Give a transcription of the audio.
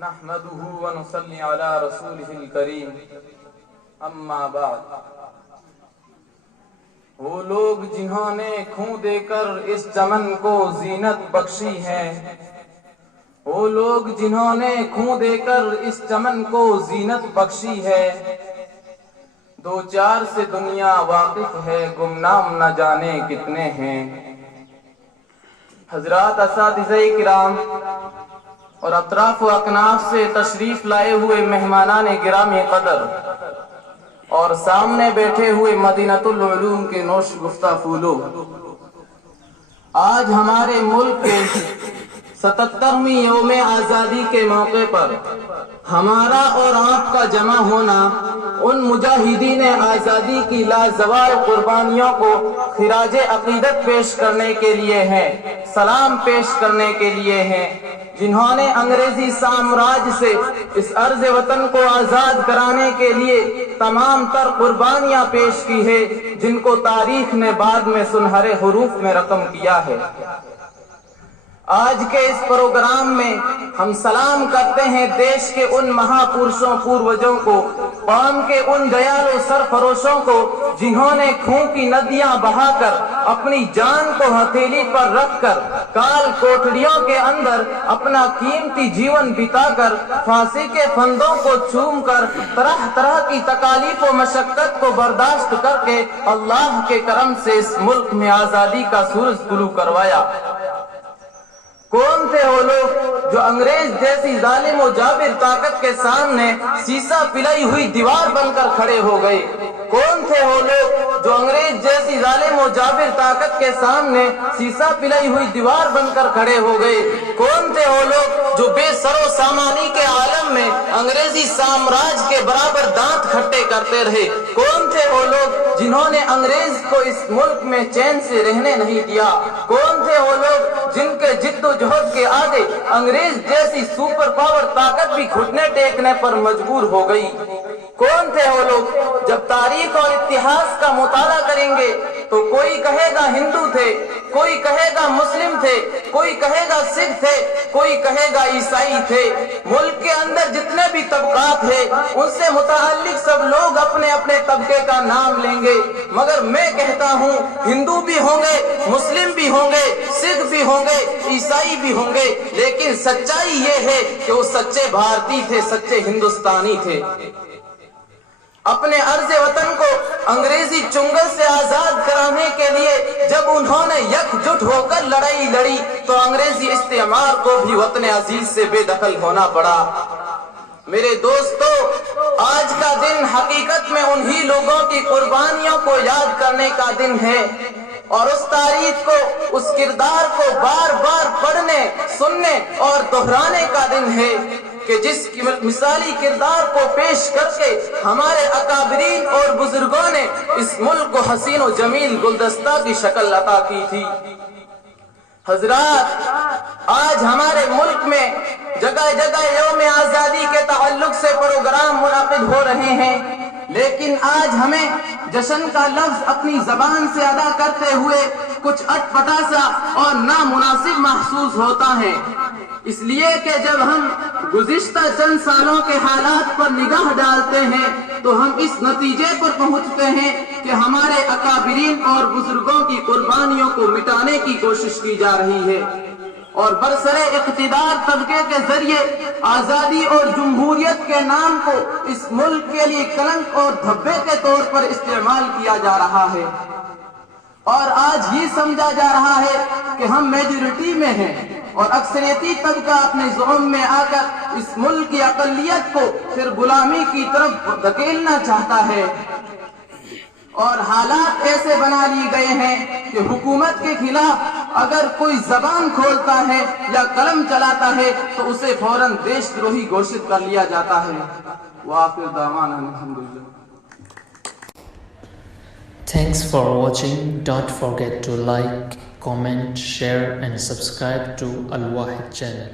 نحمده ونصلي على رسوله الكريم اما بعد وہ لوگ جنہوں نے خون دے کر اس چمن کو زینت بخشی ہے، وہ لوگ جنہوں نے خون دے کر اس چمن کو زینت بخشی ہے، دو چار سے دنیا واقف ہے، گمنام نہ جانے کتنے ہیں۔ حضرات اساتذہ کرام اور اطراف و اکناف سے تشریف لائے ہوئے مہمانان گرامی قدر اور سامنے بیٹھے ہوئے مدینۃ العلوم کے نوش گفتہ پھولو، آج ہمارے ملک کے 77ویں یوم آزادی کے موقع پر ہمارا اور آپ کا جمع ہونا ان مجاہدین آزادی کی لازوال قربانیوں کو خراج عقیدت پیش کرنے کے لیے ہے، سلام پیش کرنے کے لیے ہے، جنہوں نے انگریزی سامراج سے اس ارض وطن کو آزاد کرانے کے لیے تمام تر قربانیاں پیش کی ہے، جن کو تاریخ نے بعد میں سنہرے حروف میں رقم کیا ہے۔ آج کے اس پروگرام میں ہم سلام کرتے ہیں دیش کے ان مہاپرشوں پوروجوں کو، قوم کے ان دیال و سرفروشوں کو، جنہوں نے خون کی ندیاں بہا کر اپنی جان کو ہتھیلی پر رکھ کر کال کوٹڑیوں کے اندر اپنا قیمتی جیون بتا کر پھانسی کے پھندوں کو چوم کر طرح طرح کی تکالیف و مشقت کو برداشت کر کے اللہ کے کرم سے اس ملک میں آزادی کا سورج طلوع کروایا۔ کون تھے وہ لوگ جو انگریز جیسی ظالم و جابر طاقت کے سامنے سیسا پلائی ہوئی دیوار بن کر کھڑے ہو گئے؟ کون تھے وہ لوگ جو انگریز جیسی ظالم و جابر طاقت کے سامنے سیسا پلائی ہوئی دیوار بن کر کھڑے ہو گئے؟ کون تھے وہ لوگ جو بے سر و سامانی کے عالم میں انگریزی سامراج کے برابر دانت کھٹے کرتے رہے؟ کون تھے وہ لوگ جنہوں نے انگریز کو اس ملک میں چین سے رہنے نہیں دیا؟ کون تھے وہ لوگ جن کے جد و جہد کے آگے انگریز جیسی سپر پاور طاقت بھی گھٹنے ٹیکنے پر مجبور ہو گئی؟ کون تھے وہ لوگ؟ جب تاریخ اور اتہاس کا مطالعہ کریں گے تو کوئی کہے گا ہندو تھے، کوئی کہے گا مسلم تھے، کوئی کہے گا سکھ تھے، کوئی کہے گا عیسائی تھے۔ ملک کے اندر جتنے بھی طبقات ہیں ان سے متعلق سب لوگ اپنے اپنے طبقے کا نام لیں گے، مگر میں کہتا ہوں ہندو بھی ہوں گے، مسلم بھی ہوں گے، سکھ بھی ہوں گے، عیسائی بھی ہوں گے، لیکن سچائی یہ ہے کہ وہ سچے بھارتی تھے، سچے ہندوستانی تھے۔ اپنے ارض وطن کو انگریزی چنگل سے آزاد کرانے کے لیے جب انہوں نے یکجٹ ہو کر لڑائی لڑی تو انگریزی استعمار کو بھی وطن عزیز سے بے دخل ہونا پڑا۔ میرے دوستو، آج کا دن حقیقت میں انہی لوگوں کی قربانیوں کو یاد کرنے کا دن ہے، اور اس تاریخ کو، اس کردار کو بار بار پڑھنے، سننے اور دہرانے کا دن ہے کہ جس مثالی کردار کو پیش کر کے ہمارے اکابرین اور بزرگوں نے اس ملک کو حسین و جمیل گلدستہ کی شکل عطا کی تھی۔ حضرات، آج ہمارے ملک میں جگہ جگہ یوم آزادی کے تعلق سے پروگرام منعقد ہو رہے ہیں، لیکن آج ہمیں جشن کا لفظ اپنی زبان سے ادا کرتے ہوئے کچھ اٹ پٹا سا اور نامناسب محسوس ہوتا ہے، اس لیے کہ جب ہم گزشتہ چند سالوں کے حالات پر نگاہ ڈالتے ہیں تو ہم اس نتیجے پر پہنچتے ہیں کہ ہمارے اکابرین اور بزرگوں کی قربانیوں کو مٹانے کی کوشش کی جا رہی ہے، اور برسر اقتدار طبقے کے ذریعے آزادی اور جمہوریت کے نام کو اس ملک کے لیے کلنک اور دھبے کے طور پر استعمال کیا جا رہا ہے، اور آج یہ سمجھا جا رہا ہے کہ ہم میجورٹی میں ہیں اور اکثریتی طبقہ اپنے زعم میں آ کر اس ملک کی اقلیت کو پھر غلامی کی طرف دھکیلنا چاہتا ہے، اور حالات ایسے بنا لیے گئے ہیں کہ حکومت کے خلاف اگر کوئی زبان کھولتا ہے یا قلم چلاتا ہے تو اسے فوراً دیش دروہی گھوشت کر لیا جاتا ہے۔ وآخر دعوانا الحمدللہ۔ Thanks for watching. Don't forget to like, comment, share and subscribe to Al Wahid channel.